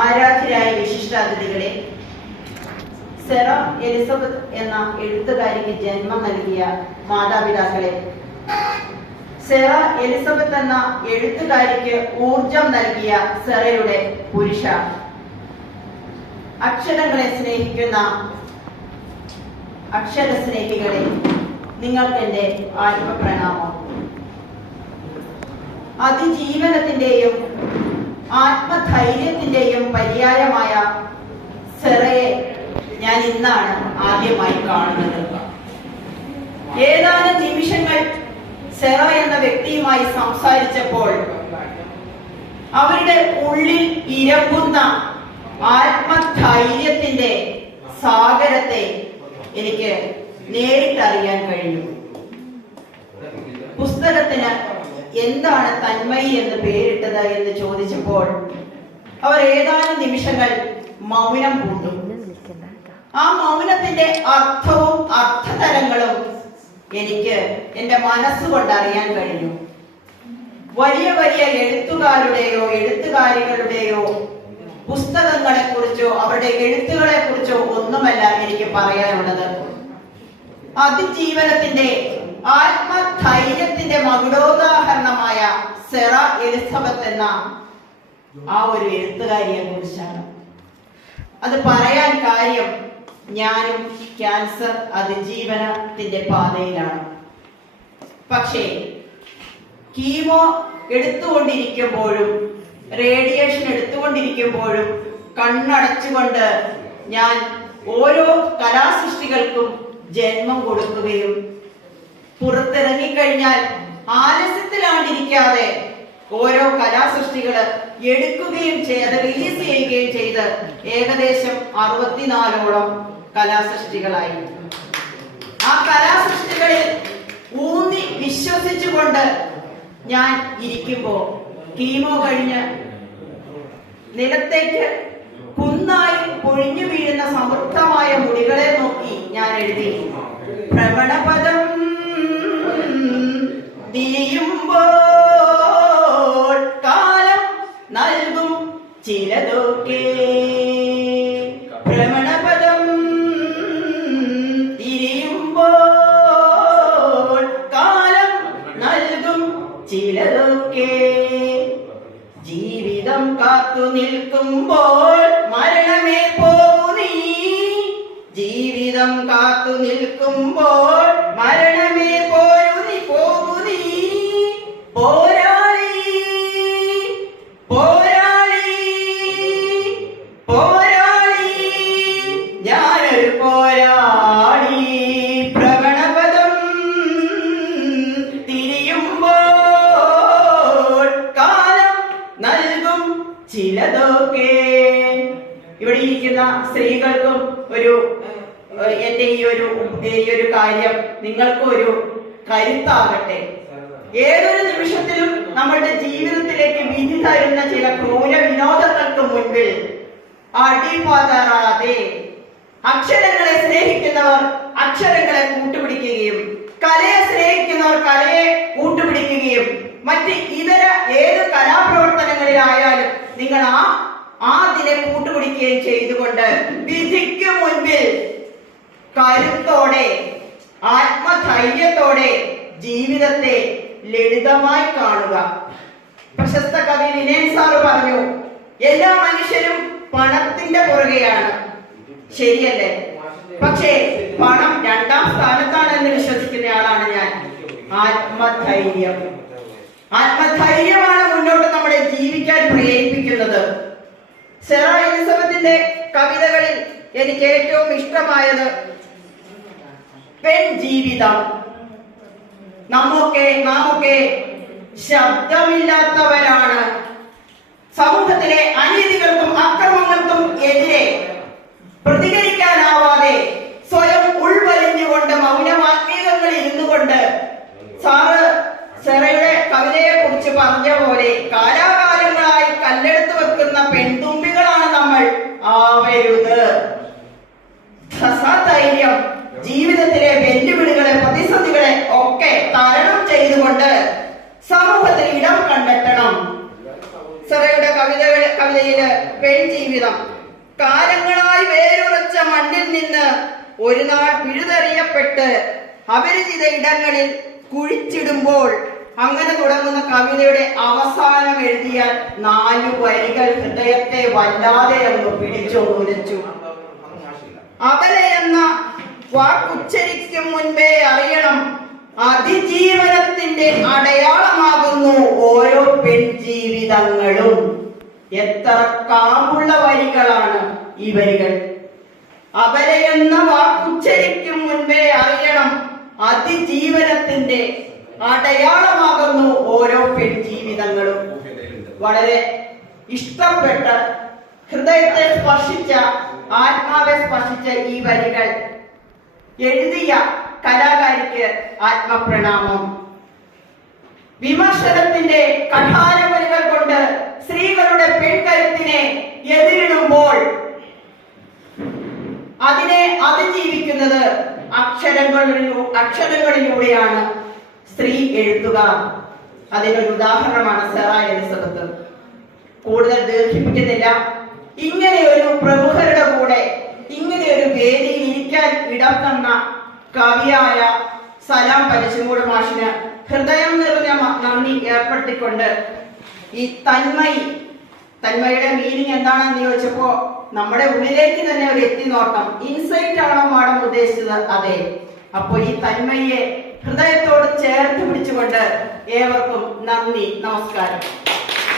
ആരാധ്യരായ വിശിഷ്ടാതിഥികളെ Cera Elizabeth എന്ന എഴുത്തുകാരിക്ക് ജന്മം നൽകിയ മാതാപിതാക്കളെ സെറ എലിസബത്ത് എന്ന എഴുത്തുകാരിക്ക് ഊർജം നൽകിയ സെറയുടെ പുരുഷ അക്ഷരങ്ങളെ സ്നേഹിക്കുന്ന അക്ഷര സ്നേഹികളെ നിങ്ങൾക്ക് എന്റെ ആത്മപ്രണാമം. അതിജീവനത്തിന്റെയും ആത്മധൈര്യത്തിന്റെയും പര്യായമായ സെറയെ ഞാൻ ഇന്നാണ് ആദ്യമായി കാണുന്നത്. ഏതാനും നിമിഷങ്ങൾ സെറ എന്ന വ്യക്തിയുമായി സംസാരിച്ചപ്പോൾ അവരുടെ ഉള്ളിൽ ഇരമ്പുന്ന ആത്മധൈര്യത്തിന്റെ സാഗരത്തെ എനിക്ക് നേരിട്ടറിയാൻ കഴിഞ്ഞു. പുസ്തകത്തിന് എന്താണ് തന്മയി എന്ന് പേരിട്ടത് എന്ന് ചോദിച്ചപ്പോൾ അവർ ഏതാനും നിമിഷങ്ങൾ മൗനം പൂണ്ടു. ആ മൗനത്തിന്റെ അർത്ഥവും അർത്ഥതരങ്ങളും എനിക്ക് എന്റെ മനസ്സുകൊണ്ട് അറിയാൻ കഴിഞ്ഞു. വലിയ വലിയ എഴുത്തുകാരുടെയോ എഴുത്തുകാരികളുടെയോ പുസ്തകങ്ങളെ കുറിച്ചോ അവരുടെ എഴുത്തുകളെ കുറിച്ചോ ഒന്നുമല്ല എനിക്ക് പറയാനുള്ളത്. അതിജീവനത്തിന്റെ ആത്മധൈര്യത്തിന്റെ മകുടോദാഹരണമായ സെറ എലിസബത്ത് എന്ന ആ ഒരു എഴുത്തുകാരിയെ കുറിച്ചാണ്. അത് പറയാൻ കാര്യം ഞാനും ക്യാൻസർ അതിജീവനത്തിന്റെ പാതയിലാണ്. പക്ഷേ കീമോ എടുത്തുകൊണ്ടിരിക്കുമ്പോഴും റേഡിയേഷൻ എടുത്തുകൊണ്ടിരിക്കുമ്പോഴും കണ്ണടച്ചുകൊണ്ട് ഞാൻ ഓരോ കലാസൃഷ്ടികൾക്കും ജന്മം കൊടുക്കുകയും പുറത്തിറങ്ങിക്കഴിഞ്ഞാൽ ആലസ്യത്തിലാണ്ടിരിക്കാതെ ഓരോ കലാസൃഷ്ടികൾ എടുക്കുകയും ചെയ്ത് റിലീസ് ചെയ്യുകയും ചെയ്ത് ഏകദേശം അറുപത്തിനാലോളം കലാസൃഷ്ടികളായി. ആ കലാസൃഷ്ടികളിൽ ഊന്നി വിശ്വസിച്ചുകൊണ്ട് ഞാൻ ഇരിക്കുമ്പോ കീമോ കഴിഞ്ഞ് നിലത്തേക്ക് കുന്നായി പൊഴിഞ്ഞു വീഴുന്ന സമൃദ്ധമായ മുടികളെ നോക്കി ഞാൻ എഴുതി. ഭ്രമണപദം ജീവിതം കാത്തു നിൽക്കുമ്പോൾ മരണമേ പോകൂ നീ. ജീവിതം കാത്തു നിൽക്കുമ്പോൾ മരണമേ ചിലതൊക്കെ ഇവിടെ ഇരിക്കുന്ന സ്ത്രീകൾക്കും ഒരു എന്റെ ഈ ഒരു ഈ ഒരു കാര്യം നിങ്ങൾക്കും ഒരു കരുത്താകട്ടെ. ഏതൊരു നിമിഷത്തിലും നമ്മുടെ ജീവിതത്തിലേക്ക് വിധി തരുന്ന ചില ക്രൂര വിനോദങ്ങൾക്ക് മുൻപിൽ അടിപാതറാതെ അക്ഷരങ്ങളെ സ്നേഹിക്കുന്നവർ അക്ഷരങ്ങളെ കൂട്ടുപിടിക്കുകയും കലയെ സ്നേഹിക്കുന്നവർ കലയെ കൂട്ടുപിടിക്കുകയും മറ്റ് ഇതര ഏത് കലാപ്രവർത്തനങ്ങളിലായാലും നിങ്ങൾ ആ അതിനെ കൂട്ടുപിടിക്കുകയും ചെയ്തുകൊണ്ട് വിധിക്ക് മുൻപിൽ കരുത്തോടെ ആത്മധൈര്യത്തോടെ ജീവിതത്തെ ലളിതമായി കാണുക. പ്രശസ്ത കവി വിനയൻ സാറ് പറഞ്ഞു എല്ലാ മനുഷ്യരും പണത്തിന്റെ പുറകെയാണ്. ശരിയല്ലേ? പക്ഷേ പണം രണ്ടാം സ്ഥാനത്താണ് എന്ന് വിശ്വസിക്കുന്ന ആളാണ് ഞാൻ. ആത്മധൈര്യം. ആത്മധൈര്യമാണ് സെറ എലിസബത്തിന്റെ കവിതകളിൽ എനിക്ക് ഏറ്റവും ഇഷ്ടമായത് പെൺ ജീവിതം നമ്മൊക്കെ നാമൊക്കെ ശബ്ദമില്ലാത്തവരാണ്. സമൂഹത്തിലെ അനീതികൾക്കും അക്രമങ്ങൾക്കും എതിരെ പ്രതികരിക്കാനാവാതെ ജീവിതത്തിലെ വെല്ലുവിളികളെ പ്രതിസന്ധികളെ ഒക്കെ തരണം ചെയ്തുകൊണ്ട് സമൂഹത്തിൽ ഇടം കണ്ടെത്തണം. സെറയുടെ കവിത കവിതയിൽ പെൺജീവിതം. കാലങ്ങളായി വേരുറച്ച മണ്ണിൽ നിന്ന് ഒരു നാൾ പിഴുതെറിയപ്പെട്ട് അപരിചിത ഇടങ്ങളിൽ കുഴിച്ചിടുമ്പോൾ അങ്ങനെ തുടങ്ങുന്ന കവിതയുടെ അവസാനം എഴുതിയ നാലു വരികൾ ഹൃദയത്തെ വല്ലാതെ അങ്ങ് ഉരച്ചു അബല എന്ന വാക്കുച്ചരിക്കും മുൻപേ അറിയണം. അതിജീവനത്തിന്റെ അടയാളമാകുന്നു ഓരോ പെൺജീവിതങ്ങളും. എത്ര കാമ്പുള്ള വരികളാണ് ഈ വരികൾ അവരെ എന്ന വാക്കുച്ചരിക്കും മുൻപേ അറിയണം. അതിജീവനത്തിന്റെ അടയാളമാകുന്നു ഓരോ പെൺജീവിതങ്ങളും. വളരെ ഇഷ്ടപ്പെട്ട ഹൃദയത്തെ സ്പർശിച്ച ആത്മാവെ സ്പർശിച്ച ഈ വരികൾ എഴുതിയ കലാകാരിക്ക് ആത്മപ്രണാമം. വിമർശനത്തിന്റെ കഠാരവരികൾ കൊണ്ട് സ്ത്രീകളുടെ പെൺകരുത്തിനെ എതിരിടുമ്പോൾ അതിനെ അതിജീവിക്കുന്നത് അക്ഷരങ്ങളിലൂ അക്ഷരങ്ങളിലൂടെയാണ്. സ്ത്രീ എഴുത്തുകാർ അതിനൊരു ഉദാഹരണമാണ് സെറ എലിസബത്ത്. കൂടുതൽ ദീർഘിപ്പിക്കുന്നില്ല. ഇങ്ങനെ ഒരു പ്രമുഖരുടെ കൂടെ ഇരിക്കാൻ ഇടം തന്ന കവിയായ സലാം പരിശുമൂട് മാഷിന് ഹൃദയം നിറഞ്ഞ നന്ദി ഏർപ്പെടുത്തിക്കൊണ്ട് ഈ തന്മയി തന്മയുടെ മീനിങ് എന്താണെന്ന് ചോദിച്ചപ്പോ നമ്മുടെ ഉള്ളിലേക്ക് തന്നെ ഒരു എത്തി നോട്ടം. ഇൻസൈറ്റ് ആണോ മാഡം ഉദ്ദേശിച്ചത്? അതെ. അപ്പൊ ഈ തന്മയെ ഹൃദയത്തോട് ചേർത്ത് പിടിച്ചുകൊണ്ട് ഏവർക്കും നന്ദി നമസ്കാരം.